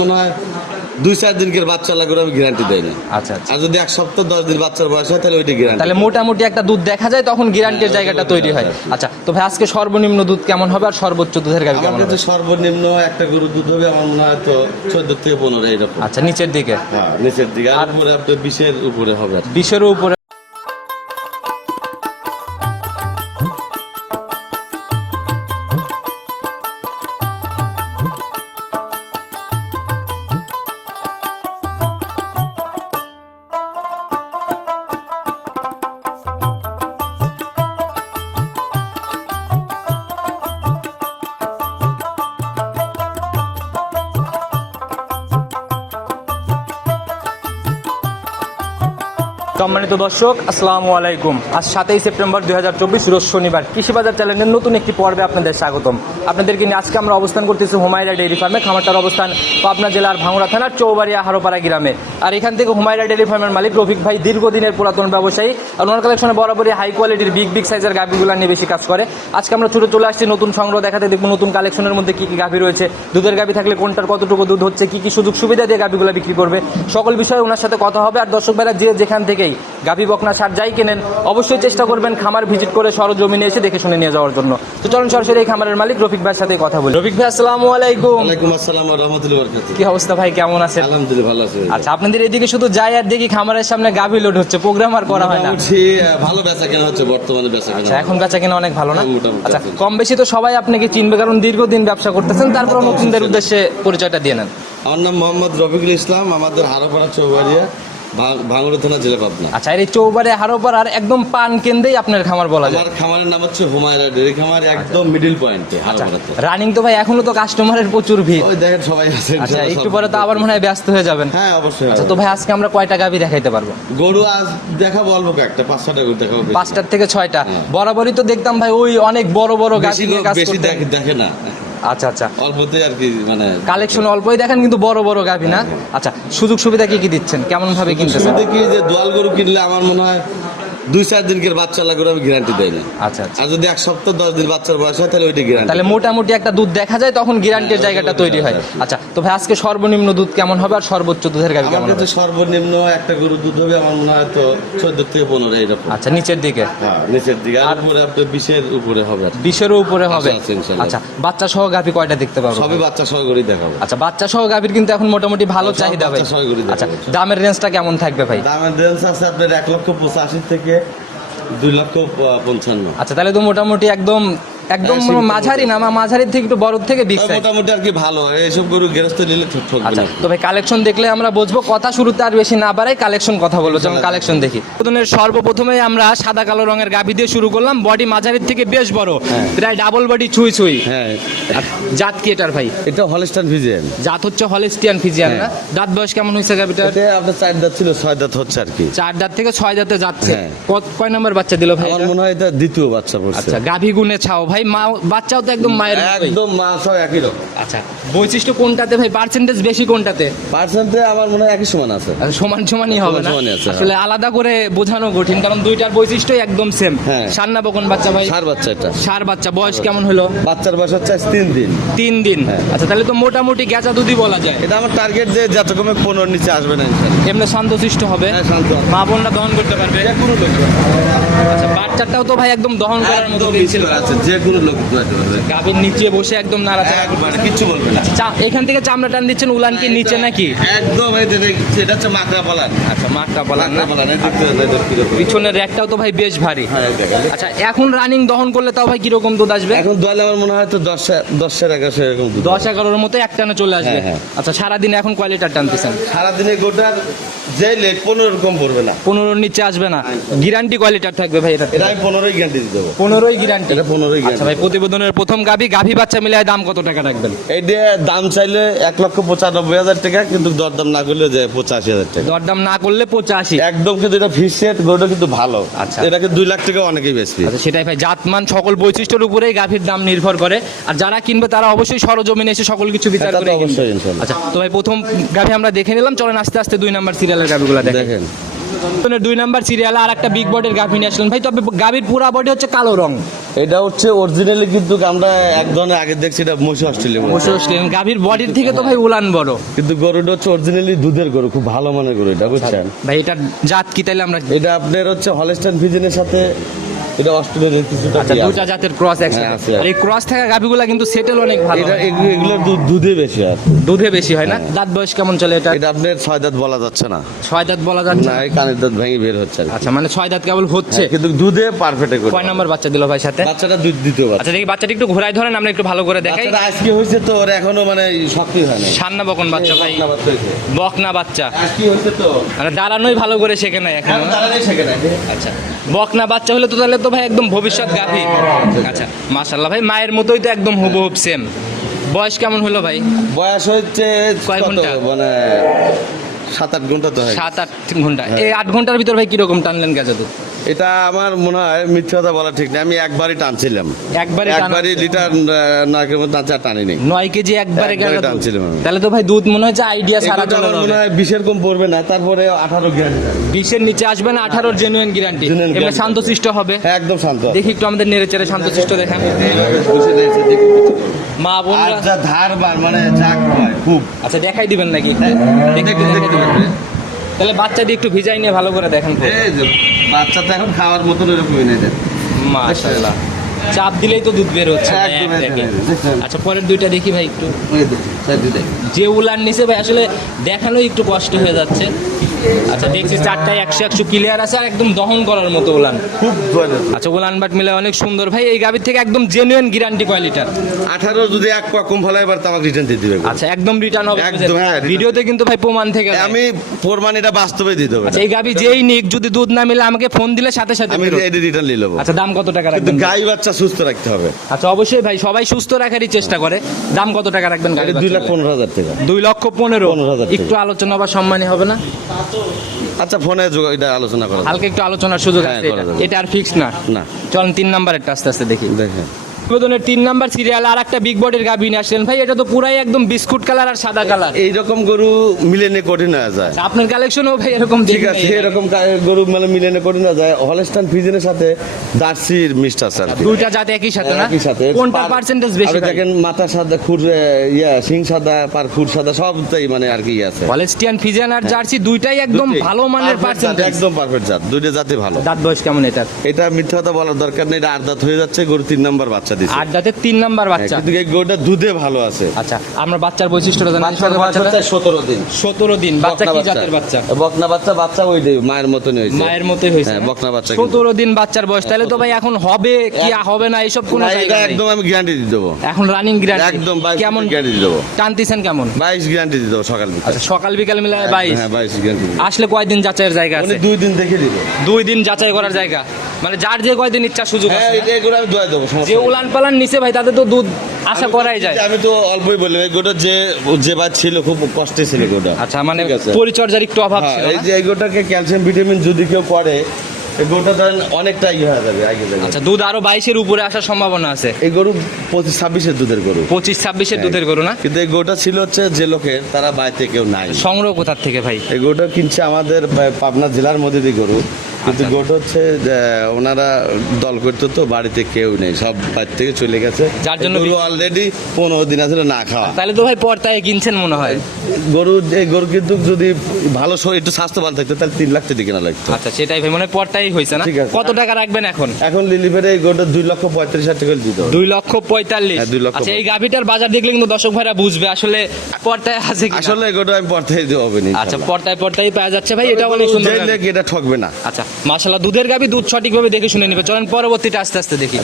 মনে হয় দুই চার দিনকের বাচ্চা লাগবে আমি গ্যারান্টি দেয় না। আচ্ছা আচ্ছা। আর যদি এক সপ্তাহ দশ দিন বাচ্চার বয়স হয় তাহলে ওইটা গ্যারান্টি তাহলে মোটামুটি একটা দুধ দেখা যায় তখন গ্যারান্টির জায়গাটা তৈরি হয়। আচ্ছা তো ভাই আজকে সর্বনিম্ন দুধ কেমন হবে আর সর্বোচ্চ দুধের গাভি কেমন হবে? সর্বনিম্ন একটা গরুর দুধ হবে আমার মনে হয় তো চোদ্দ থেকে পনেরো এরকম আচ্ছা নিচের দিকে। হ্যাঁ নিচের দিকে। আর উপরে আপনার বিশের উপরে হবে। কি। উপরে সম্মানিত দর্শক, আসসালামু আলাইকুম। আজ সাতই সেপ্টেম্বর দুই হাজার চব্বিশ রোজ শনিবার। কৃষিবাজার চ্যানেলের নতুন একটি পর্বে আপনাদের স্বাগতম। আপনাদেরকে নিয়ে আজকে আমরা অবস্থান করতেছি হুমায়রা ডেইরি ফার্মে। খামারটার অবস্থান পাবনা জেলার ভাঙড়া থানার চৌবাড়িয়া হারোপাড়া গ্রামে। আর এখান থেকে হুমায়রা ডেইরি ফার্মের মালিক রফিক ভাই দীর্ঘদিনের পুরাতন ব্যবসায়ী আর ওনার কালেকশনে বরাবরই হাই কোয়ালিটির বিগ বিগ সাইজের গাভিগুলো নিয়ে বেশি কাজ করে। আজকে আমরা ছুটে চলে আসছি নতুন সংগ্রহ দেখাতে দেখব নতুন কালেকশনের মধ্যে কি কি গাভি রয়েছে দুধের গাভি থাকলে কোনটার কতটুকু দুধ হচ্ছে কি কি সুযোগ সুবিধা দিয়ে গাভিগুলো বিক্রি করবে সকল বিষয়ে ওনার সাথে কথা হবে। আর দর্শক ভাইরা যে যেখান থেকেই গাভি বকনা সার যাই কেনেন অবশ্যই চেষ্টা করবেন খামার ভিজিট করে সরজমিনে এসে দেখে শুনে নিয়ে যাওয়ার জন্য। তো চলুন সরাসরি এই খামারের মালিক রফিক ভাইয়ের সাথে কথা বলি। রফিক ভাই আসসালামু আলাইকুম। ওয়ালাইকুম আসসালাম রহমতুল্লাহ কি অবস্থা ভাই কেমন আছেন? আলহামদুলিল্লাহ ভালো আছে আচ্ছা আপনাদের এদিকে শুধু যাই আর দেখি খামারের সামনে গাভী লোড হচ্ছে। প্রোগ্রাম আর করা হয় না। ভালো বেচা কেনা হচ্ছে বর্তমানে বেচা কেনা আচ্ছা এখন বেচা কেনা অনেক ভালো না? আচ্ছা কম বেশি তো সবাই আপনাকে চিনবে কারণ দীর্ঘদিন ব্যবসা করতেছেন তারপর নতুনদের উদ্দেশ্যে পরিচয়টা দিয়ে নেন। আমার নাম মোহাম্মদ রফিকুল ইসলাম আমাদের হারাপাড়া চৌবাড়িয়া। ভাঙড়া থানা জেলা পাবনা। আচ্ছা এই চৌবারে হারোপাড়ার একদম পান কেন্দ্রেই আপনার খামার বলা যায়। আমার খামারের নাম হচ্ছে হুমায়রা ডেরি খামার একদম মিডিল পয়েন্টে রানিং তো ভাই এখনও তো কাস্টমারের প্রচুর ভিড়। ওই দেখেন সবাই আছে আচ্ছা একটু পরে তো আবার মনে হয় ব্যস্ত হয়ে যাবেন। হ্যাঁ অবশ্যই আচ্ছা তো ভাই আজকে আমরা কয়টা গাভি দেখাইতে পারব? গরু আজ দেখাবো অল্প একটা পাঁচ ছটা গরু দেখাবো। পাঁচটার থেকে ছয়টা। বরাবরই তো দেখতাম ভাই ওই অনেক বড় বড় গাভি বেশি নিয়ে কাজ বেশি দেখে দেখে না। আচ্ছা আচ্ছা। অল্পতে আর কি মানে কালেকশন অল্পই দেখেন কিন্তু বড় বড় গাভী না? আচ্ছা সুযোগ সুবিধা কি কি দিচ্ছেন? কেমন ভাবে কিনতেছেন? দেখি কি যে দোয়াল গরু কিনলে আমার মনে হয় দুই চার দিনকের বাচ্চা লাগবে আমি গ্যারান্টি দেয় না আচ্ছা আচ্ছা। আর যদি এক সপ্তাহ দশ দিন বাচ্চার বয়স হয় তাহলে ওইটা গ্যারান্টি তাহলে মোটামুটি একটা দুধ দেখা যায় তখন গ্যারান্টির জায়গাটা তৈরি হয়। আচ্ছা তো ভাই আজকে সর্বনিম্ন দুধ কেমন হবে আর সর্বোচ্চ দুধের গাভি কেমন হবে? সর্বনিম্ন একটা গরুর দুধ হবে আমার মনে হয় তো চোদ্দ থেকে পনেরো এরকম আচ্ছা নিচের দিকে? হ্যাঁ নিচের দিকে। আর উপরে আপনার বিশের উপরে হবে কি। উপরে হবে? আচ্ছা বাচ্চা সহ গাভি কয়টা দেখতে পাবো? সবই বাচ্চা সহ করেই দেখাবো। আচ্ছা বাচ্চা সহ গাভির কিন্তু এখন মোটামুটি ভালো চাহিদা ভাই। আচ্ছা দামের রেঞ্জটা কেমন থাকবে ভাই? দামের রেঞ্জ আছে আপনার এক লক্ষ পঁচাশি থেকে দুই লক্ষ পঞ্চান্ন। আচ্ছা তাহলে তো মোটামুটি একদম একদম হ্যাঁ, মাঝারি না আমার মাঝারির থেকে একটু বড় থেকে বিগ সাইজ মোটামুটি আর কি ভালো। এইসব গরু গেরস্ত নিলে ঠক আচ্ছা না কালেকশন দেখলে আমরা বুঝব কথা শুরুতে আর বেশি না বাড়াই কালেকশন কথা বলব যেমন কালেকশন দেখি। প্রথমে সর্বপ্রথমে আমরা সাদা কালো রঙের গাভি দিয়ে শুরু করলাম। বডি মাঝারির থেকে বেশ বড় হ্যাঁ। প্রায় ডাবল বডি ছুঁই ছুঁই। হ্যাঁ। জাত কি এটার ভাই? এটা হলস্টান ভিজেন জাত হচ্ছে হলিস্টিয়ান ফিজিয়ান না? হ্যাঁ। দাঁত বয়স কেমন হয়েছে গাভিটার? এটা আপনার চার দাঁত ছিল ছয় দাঁত হচ্ছে আর কি। চার দাঁত থেকে ছয় দাঁতে যাচ্ছে। হ্যাঁ। কয় নাম্বার বাচ্চা দিল ভাই আমার মনে হয় এটা দ্বিতীয় বাচ্চা আচ্ছা গাভি গুনে ছাও ভাই। মা বাচ্চাও তো একদম মায়ের একদম মা হয় একই রকম। আচ্ছা বৈশিষ্ট্য কোনটাতে ভাই? পার্সেন্টেজ বেশি কোনটাতে? পার্সেন্টে আমার মনে হয় একই সমান আছে। আর সমান সমানই হবে না? হ্যাঁ। আসলে আলাদা করে বোঝানো কঠিন কারণ দুইটার বৈশিষ্ট্যই একদম সেম হ্যাঁ। সান্না বকন বাচ্চা ভাই? সার বাচ্চা এটা সার বাচ্চা বয়স কেমন হলো? বাচ্চার বয়স হচ্ছে তিন দিন। তিন দিন। হ্যাঁ। আচ্ছা তাহলে তো মোটামুটি গেঁচা দুধই বলা যায়। এটা আমার টার্গেট যে যত কমে পনেরোর নিচে আসবে না এমনি শান্তশিষ্ট হবে। হ্যাঁ। মা বোনরা দহন করতে পারবে? আচ্ছা বাচ্চাটাও তো ভাই একদম দহন করার মতো হয়েছিল ইচ্ছে যে কোনো লোক গাভীর নিচে বসে একদম নাড়াচাড়া একবারে কিচ্ছু বলবে না। এখান থেকে চামড়া টান দিচ্ছেন উলান কি নিচে নাকি? একদম এটা হচ্ছে মাকড়া পালান আচ্ছা না? মাকড়া পাচ্ছেন এটা কীরকম। পিছনের র্যাকটাও তো ভাই বেশ ভারী। হ্যাঁ। আচ্ছা এখন রানিং দহন করলে তাও ভাই কীরকম দুধ আসবে? এখন দোয়ালে আমার মনে হয় তো দশ দশের এগারোশো এরকম দশ এগারোর মতো একটানে চলে আসবে। হ্যাঁ, হ্যাঁ। আচ্ছা সারাদিন এখন কোয়ালিটার লিটার টানতেছেন সারাদিনে গোটার যে লেট পনেরো রকম পড়বে না। পনেরোর নিচে আসবে না। গ্যারান্টি কোয়ালিটার থাকবে ভাই এটা এটা আমি পনেরোই গ্যারান্টি দেবো। পনেরোই গ্যারান্টি এটা পনেরোই আচ্ছা ভাই প্রতিবেদনের প্রথম গাভি গাভি বাচ্চা মিলায় দাম কত টাকা রাখবেন? এই দিয়ে দাম চাইলে এক লক্ষ পঁচানব্বই হাজার টাকা কিন্তু দরদাম না করলে যে পঁচাশি হাজার টাকা। দরদাম না করলে পঁচাশি। একদম কিন্তু এটা ফিস সেট গরুটা কিন্তু ভালো। আচ্ছা। এটাকে দুই লাখ টাকা অনেকেই বেশি আচ্ছা সেটাই ভাই জাতমান সকল বৈশিষ্ট্যের উপরেই গাভীর দাম নির্ভর করে। আর যারা কিনবে তারা অবশ্যই সরজমিনে এসে সকল কিছু বিচার করে। আচ্ছা তো ভাই প্রথম গাভি আমরা দেখে নিলাম। চলেন আস্তে আস্তে দুই নাম্বার সিরিয়ালের গাভিগুলো দেখেন। দুই নাম্বার সিরিয়ালে আর একটা বিগ বডির গাভী নিয়ে আসলেন। ভাই তবে গাভীর পুরা বডি হচ্ছে কালো রং। এটা হচ্ছে অরিজিনালি কিন্তু আমরা এক ধরনের আগে দেখছি এটা মহিষ অস্ট্রেলিয়া বসে বসলেন গাভীর বডির থেকে তো ভাই উলান বড়। কিন্তু গরুটা হচ্ছে অরিজিনালি দুধের গরু খুব ভালো মানের গরু এটা বুঝছেন? ভাই এটা জাত কি তাইলে আমরা এটা আপনার হচ্ছে হলস্টাইন ভিজনের সাথে এটা অস্ট্রেলিয়ার কিছুটা আচ্ছা দুটা জাতের ক্রস হ্যাঁ, একসাথে। আর এই ক্রস থাকা গাভীগুলা কিন্তু সেটেল অনেক ভালো এটা এগুলো- এগুলোর দুধ বেশি আর দুধে বেশি হয় না? দাঁত বয়স কেমন চলে এটা? এটা আপনার ছয় দাঁত বলা যাচ্ছে না। ছয় দাঁত বলা যাচ্ছে না? এই কানের দাঁত ভেঙে বের হচ্ছে আচ্ছা মানে ছয় দাঁত কেবল হচ্ছে। হ্যাঁ, কিন্তু দুধে পারফেক্ট করে কয় নাম্বার বাচ্চা দিল ভাই সাথে? বাচ্চাটা দুধ দ্বিতীয় বাচ্চা। আচ্ছা দেখি বাচ্চাটা একটু ঘোরায় ধরেন আমরা একটু ভালো করে দেখাই। বাচ্চাটা আজকে হয়েছে তো ওর এখনও মানে শক্তি হয় না সান্না বকন বাচ্চা ভাই। বকনা বাচ্চা। আজকে হয়েছে তো। মানে দাঁড়ানোই ভালো করে শেখে নাই এখন। দাঁড়ানোই শেখে না। আচ্ছা বকনা বাচ্চা হলে তো তাহলে তো ভাই একদম ভবিষ্যৎ গাভী। আচ্ছা মাশাল্লাহ ভাই মায়ের মতোই তো একদম হুবহুব সেম বয়স কেমন হলো ভাই? বয়স হচ্ছে কয় ঘণ্টা? মানে সাত আট ঘণ্টা তো সাত আট ঘণ্টা। এই আট ঘণ্টার ভিতর ভাই কীরকম টানলেন গাজা তো এটা আমার মনে হয় মিথ্যে কথা বলা ঠিক না। আমি একবারই টানছিলাম। একবারে একবারই লিটার নাকের মধ্যে আর টানিনি। নয় কেজি একবারে গেল টানছিলাম তাহলে তো ভাই দুধ মনে হচ্ছে আইডিয়া সারা চলে মনে হয় বিশের কম পড়বে না তারপরে আঠারো গ্যারান্টি। বিশের নিচে আসবে না আঠারোর জেনুইন গ্যারান্টি guarantee। শান্তশিষ্ট হবে। হ্যাঁ একদম শান্ত। দেখি একটু আমাদের নেড়ে চেড়ে শান্তশিষ্ট দেখান। মা বোনরা যা মানে হয় খুব। আচ্ছা দেখাই দিবেন নাকি? হ্যাঁ, দেখাই দিবেন তাহলে বাচ্চা দিয়ে একটু ভিজাই নিয়ে ভালো করে দেখেন। বাচ্চা তো এখন খাওয়ার মতন এরকমই নেই। মাশাআল্লাহ চাপ দিলেই তো দুধ বের হচ্ছে? আচ্ছা পরের দুইটা দেখি ভাই একটু। যে উলার নিচে ভাই আসলে দেখানো একটু কষ্ট হয়ে যাচ্ছে আচ্ছা দেখছি চারটায় একশো একশো ক্লিয়ার আছে আর একদম দহন করার মতো উলান। খুব ভালো। আচ্ছা উলান বাট মিলে অনেক সুন্দর। ভাই এই গাভীর থেকে একদম জেনুইন গ্যারান্টি কোয়ালিটার আঠারো যদি এক পা কম ফেলে এবার তো আমাকে রিটার্ন দিয়ে দিবে। আচ্ছা একদম রিটার্ন হবে একদম, হ্যাঁ, ভিডিওতে কিন্তু ভাই প্রমাণ থেকে আমি প্রমাণ এটা বাস্তবে দিতে হবে আচ্ছা এই গাভী যেই নিক যদি দুধ না মিলে আমাকে ফোন দিলে সাথে সাথে আমি এটা রিটার্ন নিয়ে নেব। আচ্ছা দাম কত টাকা রাখবেন? গাই বাচ্চা সুস্থ রাখতে হবে। আচ্ছা অবশ্যই ভাই সবাই সুস্থ রাখারই চেষ্টা করে। দাম কত টাকা রাখবেন এটা দুই লাখ পনেরো হাজার টাকা। দুই লক্ষ পনেরো। 15,000 টাকা। একটু আলোচনা বা সম্মানী হবে না? আচ্ছা ফোনে যোগ- এটা আলোচনা করা। হালকা একটু আলোচনার সুযোগ হ্যাঁ, আছে এটা। আর ফিক্স না। না। চল তিন নাম্বার নাম্বারেরটা আস্তে আস্তে দেখি। দেখেন। প্রতিবেদনের তিন নাম্বার সিরিয়াল আর একটা বিগ বডির গাভী নিয়ে আসলেন। ভাই এটা তো পুরাই একদম বিস্কুট কালার আর সাদা কালার। এইরকম গরু মিলেনে কঠিন হয়ে যায়। আপনার কালেকশনও ভাই এরকম ঠিক আছে এরকম গরু মানে মিলেনে কঠিন হয়ে যায়। হলস্টান ফিজেনের সাথে জার্সির মিষ্ট আছে দুইটা জাত একই সাথে না? একই সাথে। কোনটা পার্সেন্টেজ বেশি দেখেন মাথা সাদা খুর ইয়া সিং সাদা পার খুর সাদা সবটাই মানে আর কি ইয়ে আছে। কলেস্টিয়ান ফিজিয়ান আর জার্সি দুইটাই একদম ভালো মানের পার্সেন্টেজ একদম পারফেক্ট জাত। দুইটা জাতি ভালো। দাঁত বয়স কেমন এটা এটা মিথ্যা কথা বলার দরকার নেই এটা আট দাঁত হয়ে যাচ্ছে গরু তিন নাম্বার বাচ্চা দিচ্ছে আট দাঁতের তিন নাম্বার বাচ্চা। কিন্তু এই গরুটা দুধে ভালো আছে। আচ্ছা আমরা বাচ্চার বৈশিষ্ট্যটা জানি বয়স হচ্ছে দিন। সতেরো দিন বাচ্চা কি জাতের বাচ্চা? বকনা বাচ্চা বাচ্চা ওই মায়ের মতনই হয়েছে। মায়ের মতোই হয়েছে হ্যাঁ, বকনা বাচ্চা কিন্তু। সতেরো দিন বাচ্চার বয়স তাহলে তো ভাই এখন হবে কি হবে না এইসব কোনো জায়গা একদম আমি গ্যারান্টি দিয়ে দেবো। এখন রানিং গ্যারান্টি একদম কেমন গ্যারান্টি দিয়ে দেবো। টানতেছেন কেমন? বাইশ গ্যারান্টি দিয়ে দেবো সকাল বিকাল। আচ্ছা সকাল বিকাল মিলায় বাইশ। হ্যাঁ বাইশ গ্যারান্টি আসলে কয়দিন যাচাইয়ের জায়গা আছে? দুই দিন দেখে দিবে। দুই দিন যাচাই করার জায়গা? মানে যার যে কয়দিন ইচ্ছা সুযোগ হ্যাঁ এগুলো আমি দোয়া দেবো যে উলান পালান নিচে ভাই তাদের তো দুধ আশা করাই যায়। আমি তো অল্পই বলি গোটা যে যে বাদ ছিল খুব কষ্টে ছিল গোটা আচ্ছা মানে পরিচর্যার একটু অভাব হ্যাঁ, ছিল এই যে এই গোটাকে ক্যালসিয়াম ভিটামিন যদি কেউ করে এই গোটা ধরেন অনেকটা ইয়ে হয়ে যাবে আগে যাবে। আচ্ছা দুধ আরও বাইশের উপরে আসার সম্ভাবনা আছে? এই গরু পঁচিশ ছাব্বিশের দুধের গরু। পঁচিশ ছাব্বিশের দুধের গরু না? কিন্তু এই গোটা ছিল হচ্ছে যে লোকের তারা বাড়িতে কেউ নাই। সংগ্রহ কোথার থেকে ভাই? এই গরুটা কিনছে আমাদের পাবনা জেলার মধ্যে দিয়ে গরু। কিন্তু আচ্ছা। গোটা হচ্ছে ওনারা দল করতো তো বাড়িতে কেউ নেই সব বাড়ি থেকে চলে গেছে। যার জন্য অলরেডি পনেরো দিন আসলে না খাওয়া। তাহলে তো ভাই পর্তায় কিনছেন মনে হয়। গরু এই গরু কিন্তু যদি ভালো শরীর একটু স্বাস্থ্য ভালো থাকতো তাহলে তিন লাখ টাকা কেনা লাগতো। আচ্ছা সেটাই ভাই মনে পর্তাই হয়েছে না। কত টাকা রাখবেন এখন? এখন লিলিভারে এই গরুটা দুই লক্ষ পঁয়ত্রিশ হাজার টাকা দিতে। দুই লক্ষ পঁয়তাল্লিশ। হ্যাঁ, দুই লক্ষ আচ্ছা এই গাভিটার বাজার দেখলে কিন্তু দর্শক ভাইরা বুঝবে আসলে পর্তায় আছে আসলে এই গরুটা আমি হবে না আচ্ছা পর্তায় পর্তায় পাওয়া যাচ্ছে ভাই এটা অনেক সুন্দর। এটা ঠকবে না। আচ্ছা। মাশাল্লাহ দুধের গাভি দুধ সঠিকভাবে দেখে শুনে নেবে। চলেন পরবর্তীটা আস্তে আস্তে দেখি।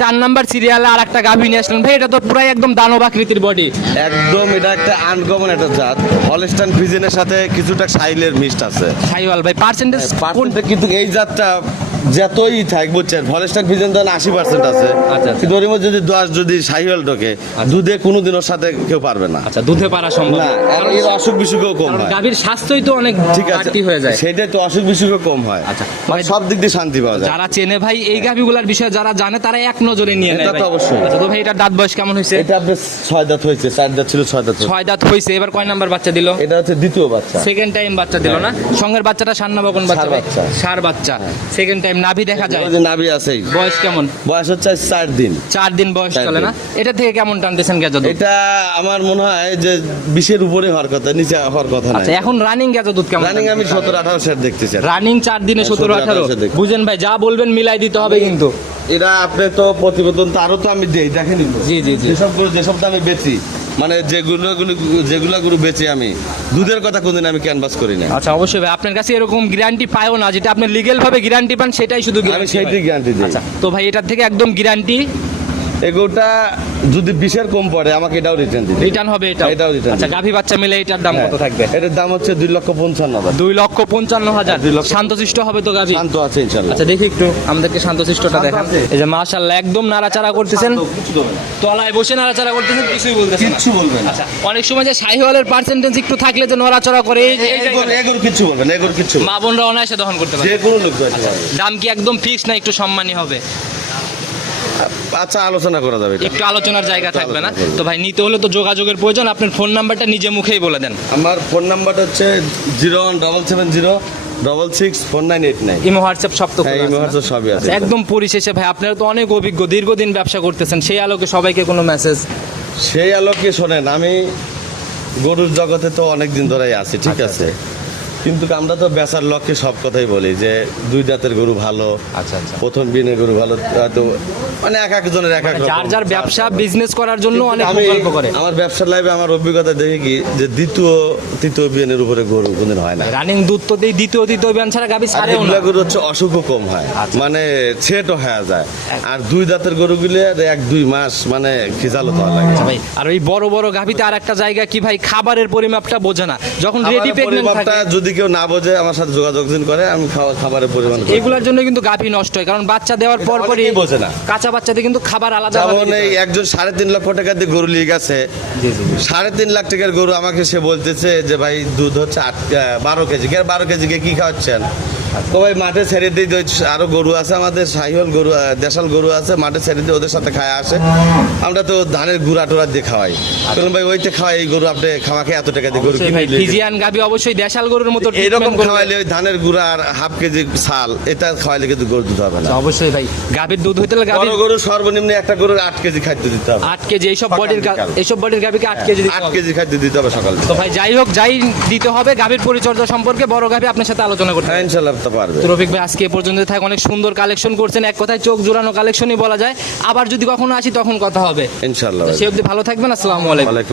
চার নাম্বার সিরিয়ালে আর একটা গাভি নিয়ে আসলেন ভাই এটা তো পুরাই একদম দানব আকৃতির বডি একদম এটা একটা আনকমন একটা জাত। হলস্টান ফিজেনের সাথে কিছুটা সাইলের মিষ্ট আছে। সাইওয়াল ভাই পার্সেন্টেজ কোনটা কিন্তু এই জাতটা যতই থাক বুঝছেন ফরেস্টার ফিজেন ধরেন আশি পার্সেন্ট আছে। আচ্ছা, আচ্ছা। কিন্তু ওর মধ্যে যদি দশ যদি সাহিওয়াল ঢোকে দুধে কোনোদিন ওর সাথে কেউ পারবে না। আচ্ছা দুধে পারা সম্ভব না এর অসুখ বিসুখও কম হয়। গাভীর স্বাস্থ্যই তো অনেক ঠিক আছে। হয়ে যায়। সেটাই তো অসুখ বিসুখও কম হয়। আচ্ছা। মানে সব দিক দিয়ে শান্তি পাওয়া যায়। যারা চেনে ভাই এই গাভীগুলার বিষয়ে যারা জানে তারা এক নজরে নিয়ে নেয় এটা তো অবশ্যই। আচ্ছা তো ভাই এটার দাঁত বয়স কেমন হয়েছে? এটা আপনার ছয় দাঁত হয়েছে চার দাঁত ছিল ছয় দাঁত। ছয় দাঁত হয়েছে এবার কয় নাম্বার বাচ্চা দিল? এটা হচ্ছে দ্বিতীয় বাচ্চা। সেকেন্ড টাইম বাচ্চা দিল না? সঙ্গের বাচ্চাটা সার না বকন বাচ্চা ভাই? বাচ্চা। সেকেন্ড টাইম নাভি দেখা যায়? যে নাভি আছেই। বয়স কেমন? বয়স হচ্ছে চার দিন। চার দিন বয়স চলে না? এটা থেকে কেমন টানতেছেন গেজো এটা আমার মনে হয় যে বিশের উপরে হওয়ার কথা নিচে হওয়ার কথা না আচ্ছা এখন রানিং দুধ কেমন রানিং আমি সতেরো আঠারো সেট দেখতেছি রানিং চার দিনে সতেরো সতেরো, আঠারো। বুঝেন ভাই যা বলবেন মিলাই দিতে হবে কিন্তু। এরা আপনি তো প্রতিবেদন তারও তো আমি দেই দেখেন জি, জি, জি। যেসব যেসব দামে বেচি। মানে যেগুলো যেগুলো গরু বেচে আমি দুধের কথা কোনদিন আমি ক্যানভাস করি না আচ্ছা অবশ্যই ভাই আপনার কাছে এরকম গ্যারান্টি পায়ও না যেটা আপনি লিগেল ভাবে গ্যারান্টি পান সেটাই শুধু আমি সেটাই গ্যারান্টি দিই। আচ্ছা তো ভাই এটার থেকে একদম গ্যারান্টি এগুলোটা যদি বিশের কম পড়ে আমাকে এটাও রিটার্ন দিতে। রিটার্ন হবে এটা এটাও return আচ্ছা। গাভী বাচ্চা মিলে এটার দাম হ্যাঁ। কত থাকবে? এটার দাম হচ্ছে দুই লক্ষ পঞ্চান্ন হাজার। দুই লক্ষ পঞ্চান্ন হাজার। শান্তশিষ্ট হবে তো গাভী? শান্ত আছে ইনশাল্লাহ। আচ্ছা দেখি একটু আমাদেরকে শান্তশিষ্টটা শান্ত দেখান। এই যে মাশাআল্লাহ একদম নাড়াচাড়া করতেছেন। তলায় বসে নাড়াচাড়া করতেছেন কিছুই বলতেছেন না। কিচ্ছু বলবে না। আচ্ছা অনেক সময় যে শাহিওয়ালের পার্সেন্টেজ একটু থাকলে যে নড়াচড়া করে এই যে- এই এগুলো জায়গাটা- এগুলো কিচ্ছু বলবে না এগুলো কিচ্ছু মা বোনরা অনায়াসে দহন করতে পারে যে কোনো লোক যাইতে দাম কি একদম ফিক্স না একটু সম্মানী হবে? আচ্ছা আলোচনা করা যাবে একটু আলোচনার জায়গা থাকবে না? তো ভাই নিতে হলে তো যোগাযোগের প্রয়োজন। আপনার ফোন নাম্বারটা নিজে মুখেই বলে দেন। আমার ফোন নাম্বারটা হচ্ছে zero one double seven zero double six four nine eight nine. Imo WhatsApp সব তো হ্যাঁ, ইমো হোয়াটসঅ্যাপ সবই আছে। আচ্ছা, একদম পরিশেষে ভাই আপনারা তো অনেক অভিজ্ঞ দীর্ঘদিন ব্যবসা করতেছেন সেই আলোকে সবাইকে কোনো মেসেজ সেই আলোকে শোনেন আমি গরুর জগতে তো অনেক দিন ধরেই আছি ঠিক আচ্ছা, আছে? কিন্তু আমরা তো বেচার লক্ষ্যে সব কথাই বলি যে দুই জাতের গরু ভালো আচ্ছা আচ্ছা। প্রথম বিনে গরু ভালো তো মানে এক একজনের এক এক যার যার ব্যবসা বিজনেস করার জন্য অনেক গল্প করে। আমার ব্যবসার লাইফে আমার অভিজ্ঞতা দেখি কি যে দ্বিতীয় তৃতীয় বিয়ের উপরে গরু কোনদিন হয় না। রানিং দুধ তো দেই দ্বিতীয় তৃতীয় বিয়ান ছাড়া গাবি ছাড়েও না। গরু হচ্ছে অসুখও কম হয়। আচ্ছা। মানে ছেটও হয়ে যায়। আর দুই দাঁতের গরুগুলি এক দুই মাস মানে খিজালো তো লাগে আচ্ছা ভাই আর ওই বড় বড় গাভিতে আর একটা জায়গা কি ভাই? খাবারের পরিমাপটা বোঝে না। যখন রেডি পরিমাপটা থাকে। যদি কেউ না বোঝে আমার সাথে যোগাযোগ দিন করে আমি খাওয়া- খাবারের পরিমাণ। এগুলোর জন্য কিন্তু গাভী নষ্ট হয় কারণ বাচ্চা দেওয়ার পর পরই বোঝে না। কাঁচা বাচ্চাতে কিন্তু খাবার আলাদা যেমন এই একজন সাড়ে তিন লক্ষ টাকা দিয়ে গরু নিয়ে গেছে। জি জি সাড়ে তিন লাখ টাকার গরু আমাকে সে বলতেছে যে ভাই দুধ হচ্ছে আট বারো কেজি। কে বারো কেজি কে কি খাওয়াচ্ছেন? তো ভাই মাঠে ছেড়ে দিই আরও গরু আছে আমাদের সাহিওয়াল গরু দেশাল গরু আছে মাঠে ছেড়ে দিয়ে ওদের সাথে খায় আসে। আমরা তো ধানের গুড়া টুড়া দিয়ে খাওয়াই। বললাম ভাই ওইতে খাওয়াই এই গরু আপনি খাওয়াকে এত টাকা দিয়ে গরু ফিজিয়ান গাভী অবশ্যই দেশাল গরুর মতো এরকম খাওয়াইলে ওই ধানের গুঁড়া আর হাফ কেজি ছাল এটা খাওয়াইলে কিন্তু গরু দুধ হবে না। অবশ্যই ভাই গাভীর দুধ হইতে হলে বড় গরু সর্বনিম্ন একটা গরুর আট কেজি খাদ্য দিতে হবে। আট কেজি এইসব বডির। এইসব বডির গাভীকে আট কেজি দিতে আট। কেজি খাদ্য দিতে হবে সকালে তো ভাই যাই হোক যাই দিতে হবে গাভীর পরিচর্যা সম্পর্কে বড় গাভী আপনার সাথে আলোচনা করতে হ্যাঁ হবে। ইনশাল্লাহ তো পারবে রফিক ভাই আজকে এ পর্যন্ত থাক অনেক সুন্দর কালেকশন করছেন এক কথায় চোখ জোড়ানো কালেকশনই বলা যায় আবার যদি কখনো আসি তখন কথা হবে ইনশাল্লাহ ভাই। সে অবধি ভালো থাকবেন আসসালামু আলাইকুম